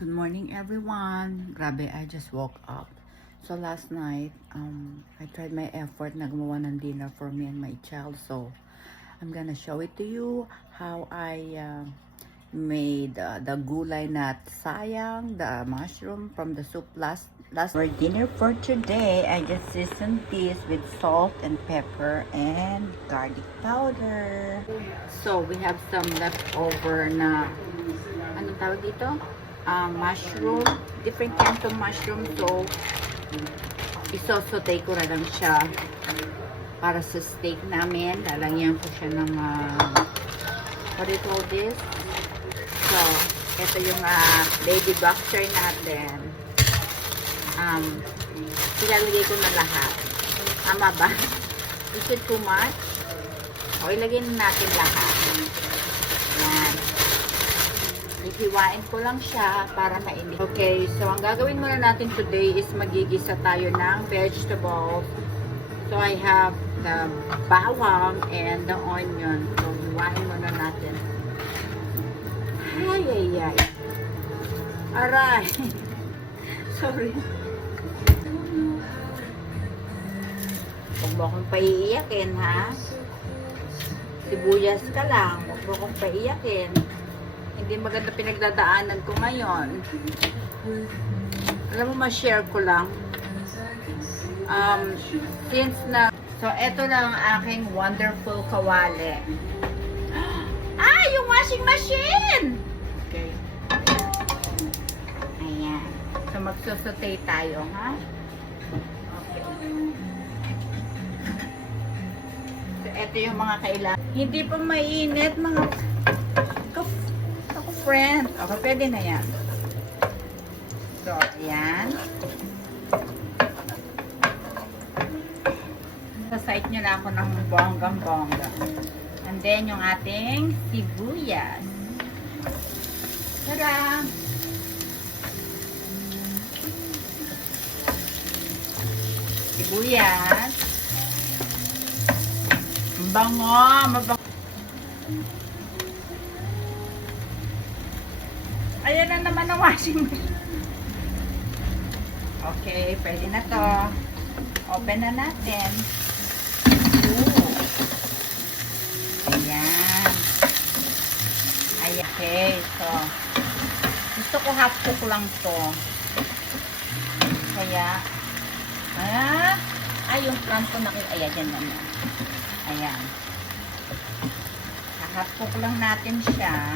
Good morning, everyone. Grabe, I just woke up. So last night, I tried my effort na gumawa ng dinner for me and my child. So I'm gonna show it to you how I made the gulay na sayang, the mushroom from the soup last for dinner for today. I just seasoned this with salt and pepper and garlic powder. So we have some leftover na anong tawag dito? Mushroom, different kinds of mushroom. So isosote ko na lang siya para sa steak namin. Lalagyan ko siya ng what do you call this? So ito yung baby bok choy natin. Ilalagay ko na lahat. Tama ba? Is it too much? O ilagay na natin lahat. Yan. Ihiwain ko lang siya para mainit. Okay, so ang gagawin muna natin today is magigisa tayo ng vegetables. So I have the bawang and the onion. So hiwain muna natin. Ay, ay, ay. Aray. Sorry. Huwag mo akong paiiyakin, ha? Sibuyas ka lang. Huwag mo akong paiiyakin. Hindi maganda pinagdadaanan ko ngayon. Alam mo, ma-share ko lang. Since na... So, eto lang ang aking wonderful kawali. Ah! Yung washing machine! Okay. Ayan. So, magsusote tayo, ha? Okay. So, eto yung mga kailangan. Hindi pa mainit, mga... friends. Okay, pwede na yan. So, ayan. Sasite nyo na ako ng bonggang-bongga. And then, yung ating sibuyas. Tada! Sibuyas. Bango! Mabango! Ayan na naman ang washing machine. Okay, pwede na to. Open na natin. Ooh. Ayan. Ayan. Okay, so gusto ko half cook lang to. Kaya yung front ko ayan naman. Ayan. Half cook lang natin siya.